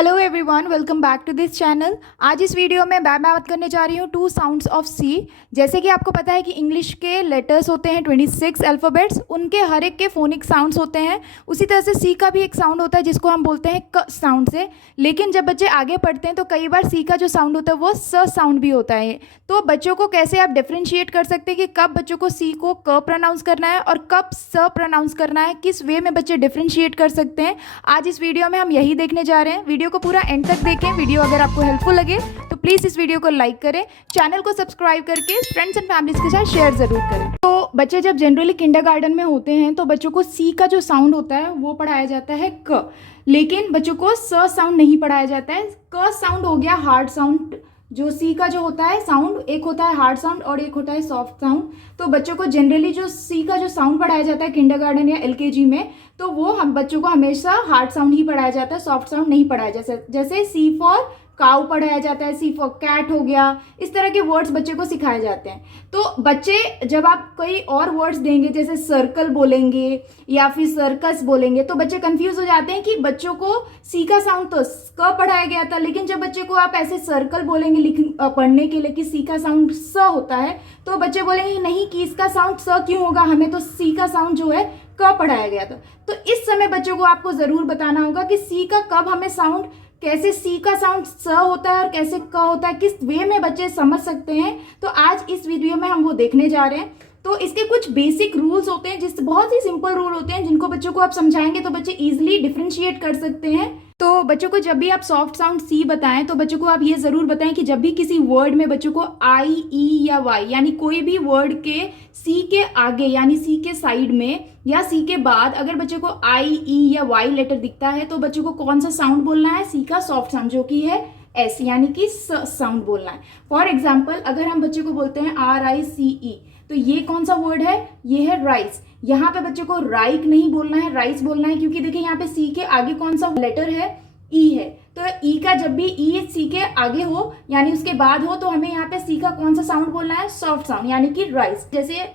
Hello everyone, welcome back to this channel. आज इस video में मैं बात करने जा रही हूँ टू साउंड्स ऑफ सी। जैसे कि आपको पता है कि इंग्लिश के लेटर्स होते हैं 26 अल्फ़ाबेट्स, उनके हर एक के फोनिक साउंड्स होते हैं। उसी तरह से सी का भी एक साउंड होता है जिसको हम बोलते हैं क साउंड से। लेकिन जब बच्चे आगे पढ़ते हैं तो कई बार सी का जो साउंड होता है वो स साउंड भी होता है। तो बच्चों को कैसे आप डिफ्रेंशिएट कर सकते हैं कि कब बच्चों को सी को क प्रोनाउंस करना है और कब स प्रोनाउंस करना है, किस वे में बच्चे डिफ्रेंशिएट कर सकते हैं, आज इस वीडियो में हम यही देखने जा रहे हैं। वीडियो को पूरा एंड तक देखें। वीडियो अगर आपको हेल्पफुल लगे तो प्लीज़ इस वीडियो को लाइक करें, चैनल को सब्सक्राइब करके फ्रेंड्स एंड फैमिलीज के साथ शेयर ज़रूर करें। तो बच्चे जब जनरली किंडरगार्टन में होते हैं तो बच्चों को सी का जो साउंड होता है वो पढ़ाया जाता है क, लेकिन बच्चों को स साउंड नहीं पढ़ाया जाता है। क साउंड हो गया हार्ड साउंड। जो सी का जो होता है साउंड, एक होता है हार्ड साउंड और एक होता है सॉफ्ट साउंड। तो बच्चों को जनरली जो सी का जो साउंड पढ़ाया जाता है किंडरगार्टन या एलकेजी में, तो वो हम बच्चों को हमेशा हार्ड साउंड ही पढ़ाया जाता है, सॉफ्ट साउंड नहीं पढ़ाया जाता। जैसे सी फॉर काउ पढ़ाया जाता है, सी फॉर कैट हो गया, इस तरह के वर्ड्स बच्चे को सिखाए जाते हैं। तो बच्चे जब आप कोई और वर्ड्स देंगे जैसे सर्कल बोलेंगे या फिर सर्कस बोलेंगे तो बच्चे कंफ्यूज हो जाते हैं कि बच्चों को सी का साउंड तो क पढ़ाया गया था, लेकिन जब बच्चे को आप ऐसे सर्कल बोलेंगे पढ़ने के लिए कि सी का साउंड स होता है तो बच्चे बोलेंगे नहीं कि इसका साउंड स क्यों होगा, हमें तो सी का साउंड जो है क पढ़ाया गया था। तो इस समय बच्चों को आपको जरूर बताना होगा कि सी का कब हमें साउंड, कैसे सी का साउंड स होता है और कैसे क होता है, किस वे में बच्चे समझ सकते हैं। तो आज इस वीडियो में हम वो देखने जा रहे हैं। तो इसके कुछ बेसिक रूल्स होते हैं, जिस बहुत ही सिंपल रूल होते हैं जिनको बच्चों को आप समझाएंगे तो बच्चे इजीली डिफरेंशिएट कर सकते हैं। तो बच्चों को जब भी आप सॉफ्ट साउंड सी बताएं तो बच्चों को आप ये जरूर बताएं कि जब भी किसी वर्ड में बच्चों को आई, ई या वाई यानी कोई भी वर्ड के सी के आगे यानी सी के साइड में या सी के बाद अगर बच्चे को आई, ई या वाई लेटर दिखता है तो बच्चों को कौन सा साउंड बोलना है, सी का सॉफ्ट साउंड जो कि है एस यानी कि स साउंड बोलना है। फॉर एग्जाम्पल अगर हम बच्चे को बोलते हैं RICE, तो ये कौन सा वर्ड है, ये है राइस। यहाँ पे बच्चे को राइक नहीं बोलना है, राइस बोलना है, क्योंकि देखिए यहाँ पे सी के आगे कौन सा लेटर है, ई है। तो ई का जब भी ई सी के आगे हो यानी उसके बाद हो तो हमें यहाँ पे सी का कौन सा साउंड बोलना है, सॉफ्ट साउंड यानी कि राइस। जैसे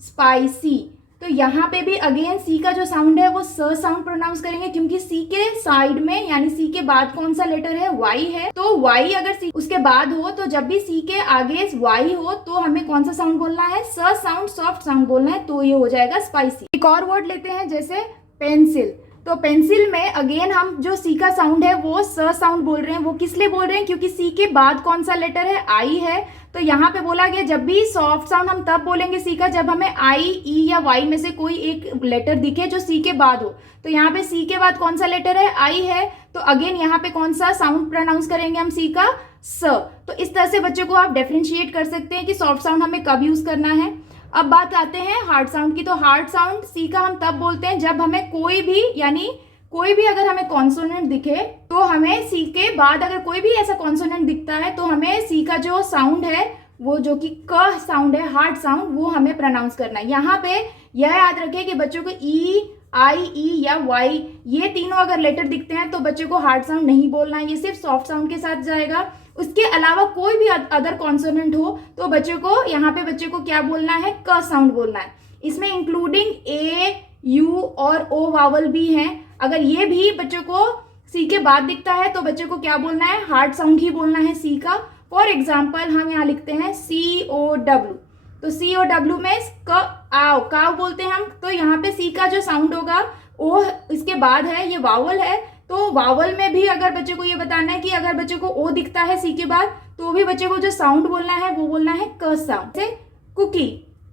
स्पाइसी, तो यहाँ पे भी अगेन सी का जो साउंड है वो स साउंड प्रोनाउंस करेंगे, क्योंकि सी के साइड में यानी सी के बाद कौन सा लेटर है, वाई है। तो वाई अगर सी उसके बाद हो तो जब भी सी के आगे वाई हो तो हमें कौन सा साउंड बोलना है, स साउंड, सॉफ्ट साउंड बोलना है। तो ये हो जाएगा स्पाइसी। एक और वर्ड लेते हैं जैसे पेंसिल। तो पेंसिल में अगेन हम जो सी का साउंड है वो स साउंड बोल रहे हैं। वो किस लिए बोल रहे हैं, क्योंकि सी के बाद कौन सा लेटर है, आई है। तो यहाँ पे बोला गया जब भी सॉफ्ट साउंड हम तब बोलेंगे सी का जब हमें आई, ई या वाई में से कोई एक लेटर दिखे जो सी के बाद हो। तो यहाँ पे सी के बाद कौन सा लेटर है, आई है। तो अगेन यहाँ पे कौन सा साउंड प्रोनाउंस करेंगे हम, सी का स। तो इस तरह से बच्चों को आप डिफरेंशिएट कर सकते हैं कि सॉफ्ट साउंड हमें कब यूज करना है। अब बात आते हैं हार्ड साउंड की। तो हार्ड साउंड सी का हम तब बोलते हैं जब हमें कोई भी अगर हमें कॉन्सोनेंट दिखे तो हमें सी के बाद अगर कोई भी ऐसा कॉन्सोनेंट दिखता है तो हमें सी का जो साउंड है वो जो कि क साउंड है, हार्ड साउंड, वो हमें प्रोनाउंस करना है। यहाँ पे यह याद रखें कि बच्चों को ई, आई, ई या वाई ये तीनों अगर लेटर दिखते हैं तो बच्चे को हार्ड साउंड नहीं बोलना है, ये सिर्फ सॉफ्ट साउंड के साथ जाएगा। उसके अलावा कोई भी अदर कॉन्सोनेंट हो तो बच्चे को यहाँ पे बच्चे को क्या बोलना है, क साउंड बोलना है। इसमें इंक्लूडिंग ए, यू और ओ वावल भी हैं। अगर ये भी बच्चों को सी के बाद दिखता है तो बच्चे को क्या बोलना है, हार्ड साउंड ही बोलना है सी का। फॉर एग्जाम्पल हम यहाँ लिखते हैं COW, तो COW में काव बोलते हैं हम। तो यहाँ पे सी का जो साउंड होगा ओ इसके बाद है, ये वावल है। तो वावल में भी अगर बच्चे को ये बताना है कि अगर बच्चे को ओ दिखता है सी के बाद तो भी बच्चे को जो साउंड बोलना है वो बोलना है क साउंड। जैसे कुकी,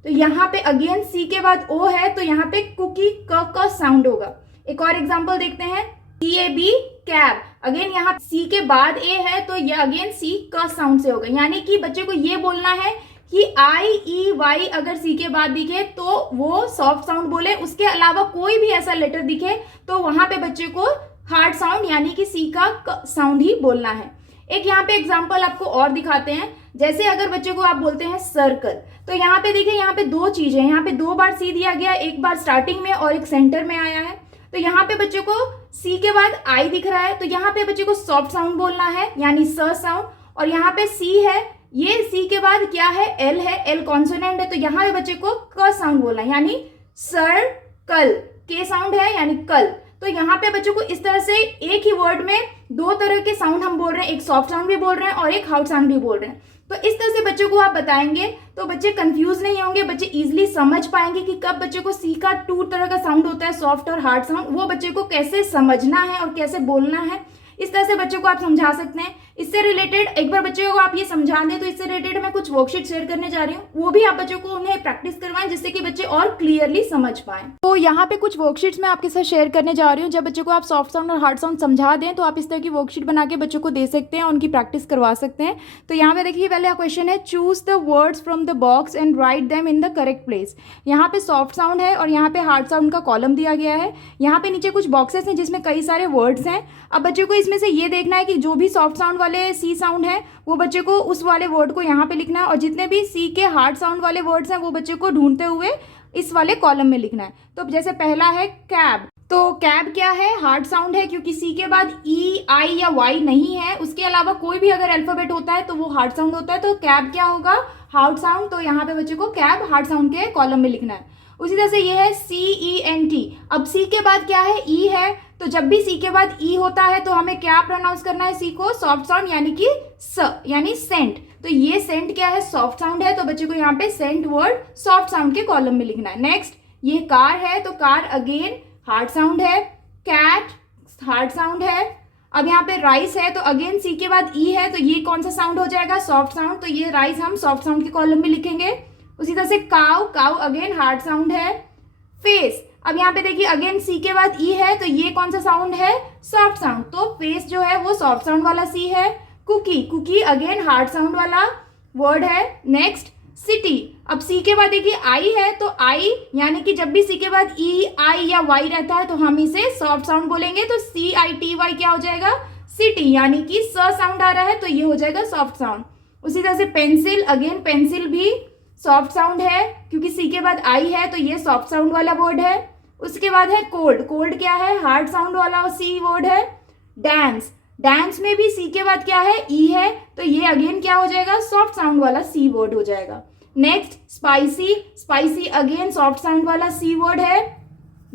तो यहाँ पे अगेन सी के बाद ओ है तो यहाँ पे कुकी क साउंड होगा। एक और एग्जांपल देखते हैं CAB कैब, अगेन यहाँ सी के बाद ए है तो ये अगेन सी क साउंड से होगा। यानी कि बच्चे को ये बोलना है कि आई, ई, वाई अगर सी के बाद दिखे तो वो सॉफ्ट साउंड बोले, उसके अलावा कोई भी ऐसा लेटर दिखे तो वहां पे बच्चे को हार्ड साउंड यानी कि सी का साउंड ही बोलना है। एक यहाँ पे एग्जांपल आपको और दिखाते हैं। जैसे अगर बच्चे को आप बोलते हैं सर्कल, तो यहाँ पे देखिए यहाँ पे दो चीजें, यहाँ पे दो बार सी दिया गया, एक बार स्टार्टिंग में और एक सेंटर में आया है। तो यहाँ पे बच्चे को सी के बाद आई दिख रहा है तो यहाँ पे बच्चे को सॉफ्ट साउंड बोलना है यानी स साउंड। और यहाँ पे सी है, ये सी के बाद क्या है, एल है, एल कॉन्सोनेंट है तो यहाँ पे बच्चे को क साउंड बोलना है यानी सर्कल, के साउंड है यानी कल। तो यहाँ पे बच्चों को इस तरह से एक ही वर्ड में दो तरह के साउंड हम बोल रहे हैं, एक सॉफ्ट साउंड भी बोल रहे हैं और एक हार्ड साउंड भी बोल रहे हैं। तो इस तरह से बच्चों को आप बताएंगे तो बच्चे कंफ्यूज नहीं होंगे, बच्चे इजीली समझ पाएंगे कि कब बच्चे को सी का टू तरह का साउंड होता है, सॉफ्ट और हार्ड साउंड, वो बच्चे को कैसे समझना है और कैसे बोलना है। इस तरह से बच्चों को आप समझा सकते हैं। इससे रिलेटेड एक बार बच्चों को आप ये समझा दें तो इससे रिलेटेड मैं कुछ वर्कशीट शेयर करने जा रही हूँ, वो भी आप बच्चों को उन्हें प्रैक्टिस करवाएं जिससे कि बच्चे और क्लियरली समझ पाएं। तो यहाँ पे कुछ वर्कशीट्स मैं आपके साथ शेयर करने जा रही हूँ। जब बच्चों को आप सॉफ्ट साउंड और हार्ड साउंड समझा दें तो आप इस तरह की वर्कशीट बना के बच्चों को दे सकते हैं, उनकी प्रैक्टिस करवा सकते हैं। तो यहाँ पे देखिए पहले क्वेश्चन है, choose the words from the box and write them in the correct place. यहाँ पे सॉफ्ट साउंड है और यहाँ पे हार्ड साउंड का कॉलम दिया गया है। यहाँ पे नीचे कुछ बॉक्सेस हैं जिसमें कई सारे वर्ड्स हैं। अब बच्चों को इसमें से ये देखना है कि जो भी सॉफ्ट साउंड वाले सी साउंड है वो बच्चे को उस वाले वर्ड को यहाँ पे लिखना है और जितने भी सी के हार्ड साउंड वाले वर्ड्स हैं वो बच्चे को ढूंढते हुए इस वाले कॉलम में लिखना है। तो जैसे पहला है कैब, तो कैब क्या है, हार्ड साउंड है क्योंकि सी के बाद ई आई या वाई नहीं है, उसके अलावा कोई भी अगर अल्फाबेट होता है तो वो हार्ड साउंड होता है। तो कैब क्या होगा, हार्ड साउंड। तो यहाँ पे बच्चे को कैब हार्ड साउंड के कॉलम में लिखना है। उसी तरह से ये है CENT। अब सी के बाद क्या है, ई है, तो जब भी सी के बाद ई होता है तो हमें क्या प्रोनाउंस करना है, सी को सॉफ्ट साउंड यानी कि स यानी सेंट। तो ये सेंट क्या है, सॉफ्ट साउंड है, तो बच्चे को यहाँ पे सेंट वर्ड सॉफ्ट साउंड के कॉलम में लिखना है। नेक्स्ट ये कार है, तो कार अगेन हार्ड साउंड है। कैट हार्ड साउंड है। अब यहाँ पे राइस है, तो अगेन सी के बाद ई है, तो ये कौन सा साउंड हो जाएगा, सॉफ्ट साउंड। तो ये राइस हम सॉफ्ट साउंड के कॉलम में लिखेंगे। उसी तरह से cow, cow again hard sound है। फेस, अब यहाँ पे देखिए अगेन सी के बाद ई है, तो ये कौन सा साउंड है, सॉफ्ट साउंड। तो फेस जो है वो सॉफ्ट साउंड वाला सी है। Cookie, cookie again hard sound वाला वर्ड है। नेक्स्ट सिटी, अब सी के बाद देखिए आई है, तो आई यानी कि जब भी सी के बाद ई आई या वाई रहता है तो हम इसे सॉफ्ट साउंड बोलेंगे। तो CITY क्या हो जाएगा, सिटी, यानी कि स साउंड आ रहा है तो ये हो जाएगा सॉफ्ट साउंड। उसी तरह से पेंसिल, अगेन पेंसिल भी सॉफ्ट साउंड है क्योंकि सी के बाद आई है, तो ये सॉफ्ट साउंड वाला वर्ड है। उसके बाद है कोल्ड, कोल्ड क्या है, हार्ड साउंड वाला सी वर्ड है। डांस, डांस में भी सी के बाद क्या है, ई है, तो ये अगेन क्या हो जाएगा, सॉफ्ट साउंड वाला सी वर्ड हो जाएगा। Next spicy, spicy again soft sound वाला सी वर्ड है।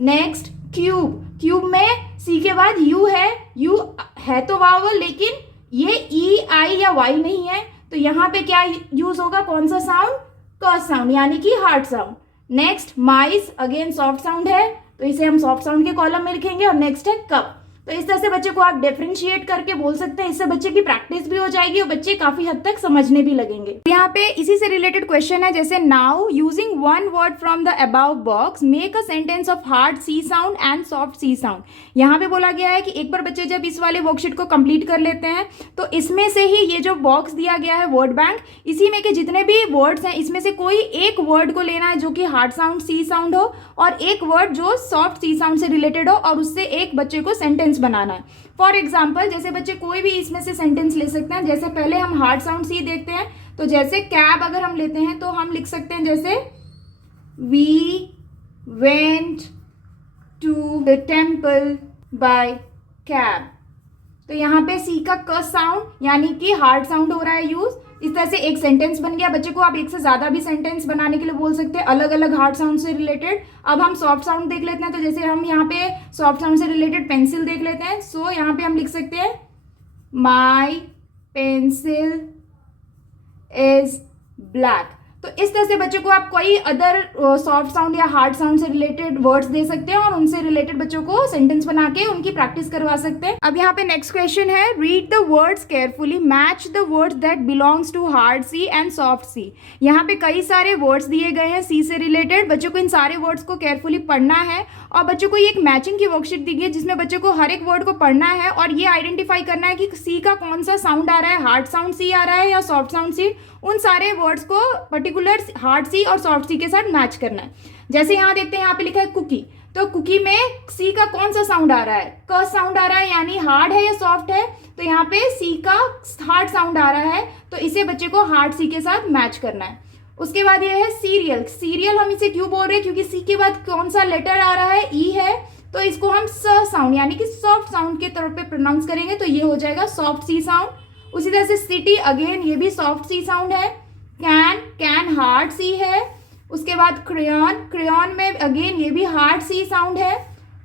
नेक्स्ट क्यूब, क्यूब में सी के बाद यू है, यू है तो वावल लेकिन ये ई आई या वाई नहीं है, तो यहाँ पे क्या यूज होगा, कौन सा साउंड, क साउंड यानी कि हार्ड साउंड। नेक्स्ट माइस अगेन सॉफ्ट साउंड है, तो इसे हम सॉफ्ट साउंड के कॉलम में लिखेंगे। और नेक्स्ट है कप। तो इस तरह से बच्चे को आप डिफरेंशिएट करके बोल सकते हैं, इससे बच्चे की प्रैक्टिस भी हो जाएगी और बच्चे काफी हद तक समझने भी लगेंगे। यहाँ पे इसी से रिलेटेड क्वेश्चन है, जैसे now using one word from the above box make a sentence of hard C sound and soft C sound. यहाँ पे बोला गया है कि एक बार बच्चे जब इस वाले वर्कशीट को कंप्लीट कर लेते हैं तो इसमें से ही ये जो बॉक्स दिया गया है वर्ड बैंक, इसी में के जितने भी वर्ड्स हैं इसमें से कोई एक वर्ड को लेना है जो कि हार्ड साउंड सी साउंड हो और एक वर्ड जो सॉफ्ट सी साउंड से रिलेटेड हो और उससे एक बच्चे को सेंटेंस बनाना है। फॉर एग्जाम्पल जैसे बच्चे कोई भी इसमें से सेंटेंस ले सकते हैं। जैसे पहले हम हार्ड साउंड सी देखते हैं, तो जैसे कैब अगर हम लेते हैं तो हम लिख सकते हैं जैसे we went to the temple by cab. तो यहाँ पे सी का क साउंड यानी कि हार्ड साउंड हो रहा है यूज। इस तरह से एक सेंटेंस बन गया। बच्चे को आप एक से ज्यादा भी सेंटेंस बनाने के लिए बोल सकते हैं अलग अलग हार्ड साउंड से रिलेटेड। अब हम सॉफ्ट साउंड देख लेते हैं, तो जैसे हम यहाँ पे सॉफ्ट साउंड से रिलेटेड पेंसिल देख लेते हैं। सो यहाँ पे हम लिख सकते हैं माई पेंसिल इज ब्लैक। तो इस तरह से बच्चों को आप कोई अदर सॉफ्ट साउंड या हार्ड साउंड से रिलेटेड वर्ड्स दे सकते हैं और उनसे रिलेटेड बच्चों को सेंटेंस बना के उनकी प्रैक्टिस करवा सकते हैं। अब यहाँ पे नेक्स्ट क्वेश्चन है, read the words carefully, match the words that belongs to hard C and soft C. यहाँ पे कई सारे वर्ड्स दिए गए हैं सी से रिलेटेड। बच्चों को इन सारे वर्ड्स को केयरफुली पढ़ना है और बच्चों को ये एक मैचिंग की वर्कशीट दी गई है जिसमें बच्चों को हर एक वर्ड को पढ़ना है और ये आइडेंटिफाई करना है कि सी का कौन सा साउंड आ रहा है, हार्ड साउंड सी आ रहा है या सॉफ्ट साउंड सी। उन सारे वर्ड्स को पर्टिकुलर हार्ड सी और सॉफ्ट सी के साथ मैच करना है। जैसे यहाँ देखते हैं, यहाँ पे लिखा है कुकी, तो कुकी में सी का कौन सा साउंड आ रहा है, क साउंड आ रहा है, यानी हार्ड है या सॉफ्ट है। तो यहाँ पे सी का हार्ड साउंड आ रहा है, तो इसे बच्चे को हार्ड सी के साथ मैच करना है। उसके बाद ये है सीरियल। सीरियल हम इसे क्यों बोल रहे हैं, क्योंकि सी के बाद कौन सा लेटर आ रहा है, ई है, तो इसको हम स साउंड यानी कि सॉफ्ट साउंड के तौर पे प्रोनाउंस करेंगे, तो ये हो जाएगा सॉफ्ट सी साउंड। उसी तरह से सिटी, अगेन ये भी सॉफ्ट सी साउंड है। कैन, कैन हार्ड सी है। उसके बाद क्रेयॉन, क्रेयॉन में अगेन ये भी हार्ड सी साउंड है।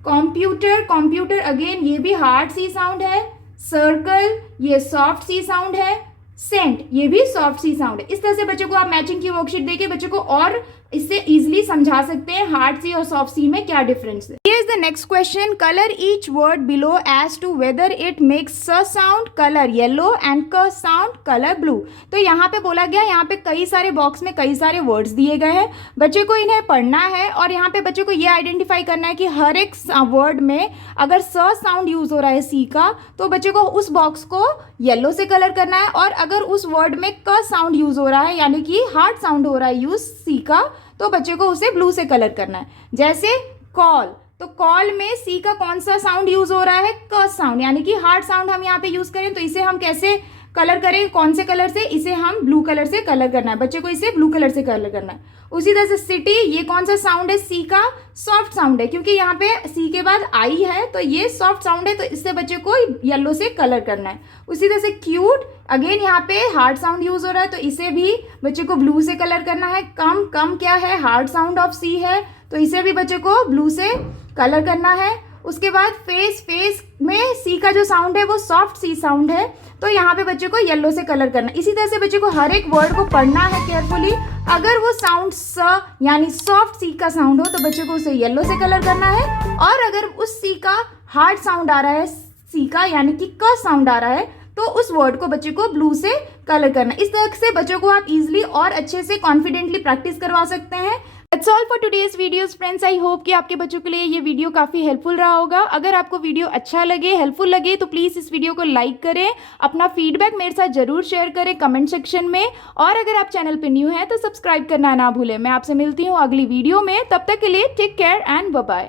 कंप्यूटर, कंप्यूटर अगेन ये भी हार्ड सी साउंड है। सर्कल ये सॉफ्ट सी साउंड है। सेंट ये भी सॉफ्ट सी साउंड है। इस तरह से बच्चों को आप मैचिंग की वर्कशीट देके बच्चों को और इससे इजीली समझा सकते हैं हार्ड सी और सॉफ्ट सी में क्या डिफरेंस है। Here is the next question, colour each word below as to whether it makes s sound colour yellow and k sound colour blue. तो यहाँ पे बोला गया, यहाँ पे कई सारे बॉक्स में कई सारे वर्ड्स दिए गए हैं, बच्चे को इन्हें पढ़ना है और यहाँ पे बच्चे को ये आइडेंटिफाई करना है कि हर एक वर्ड में अगर स साउंड यूज हो रहा है सी का, तो बच्चे को उस बॉक्स को येलो से कलर करना है, और अगर उस वर्ड में क साउंड यूज हो रहा है यानी कि हार्ड साउंड हो रहा है यूज सी का, तो बच्चे को उसे ब्लू से कलर करना है। जैसे कॉल, तो कॉल में सी का कौन सा साउंड यूज हो रहा है, क साउंड, यानी कि हार्ड साउंड हम यहाँ पे यूज करें, तो इसे हम कैसे कलर करें, कौन से कलर से, इसे हम ब्लू कलर से कलर करना है, बच्चे को इसे ब्लू कलर से कलर करना है। उसी तरह से सिटी, ये कौन सा साउंड है, सी का सॉफ्ट साउंड है, क्योंकि यहाँ पे सी के बाद आई है तो ये सॉफ्ट साउंड है, तो इससे बच्चे को येलो से कलर करना है। उसी तरह से क्यूट, अगेन यहाँ पे हार्ड साउंड यूज हो रहा है, तो इसे भी बच्चे को ब्लू से कलर करना है। कम, कम क्या है, हार्ड साउंड ऑफ सी है, तो इसे भी बच्चे को ब्लू से कलर करना है। उसके बाद फेस, फेस में सी का जो साउंड है वो सॉफ्ट सी साउंड है, तो यहाँ पे बच्चे को येलो से कलर करना है। इसी तरह से बच्चे को हर एक वर्ड को पढ़ना है केयरफुली, अगर वो साउंड स यानी सॉफ्ट सी का साउंड हो तो बच्चे को उसे येलो से कलर करना है, और अगर उस सी का हार्ड साउंड आ रहा है, सी का यानी कि क साउंड आ रहा है, तो उस वर्ड को बच्चे को ब्लू से कलर करना है। इस तरह से बच्चों को आप इजीली और अच्छे से कॉन्फिडेंटली प्रैक्टिस करवा सकते हैं। That's all for today's videos friends. I hope कि आपके बच्चों के लिए ये वीडियो काफ़ी हेल्पफुल रहा होगा। अगर आपको वीडियो अच्छा लगे, हेल्पफुल लगे, तो प्लीज़ इस वीडियो को लाइक करें, अपना फीडबैक मेरे साथ जरूर शेयर करें कमेंट सेक्शन में, और अगर आप चैनल पर न्यू हैं तो सब्सक्राइब करना ना भूलें। मैं आपसे मिलती हूँ अगली वीडियो में, तब तक के लिए take care and bye bye.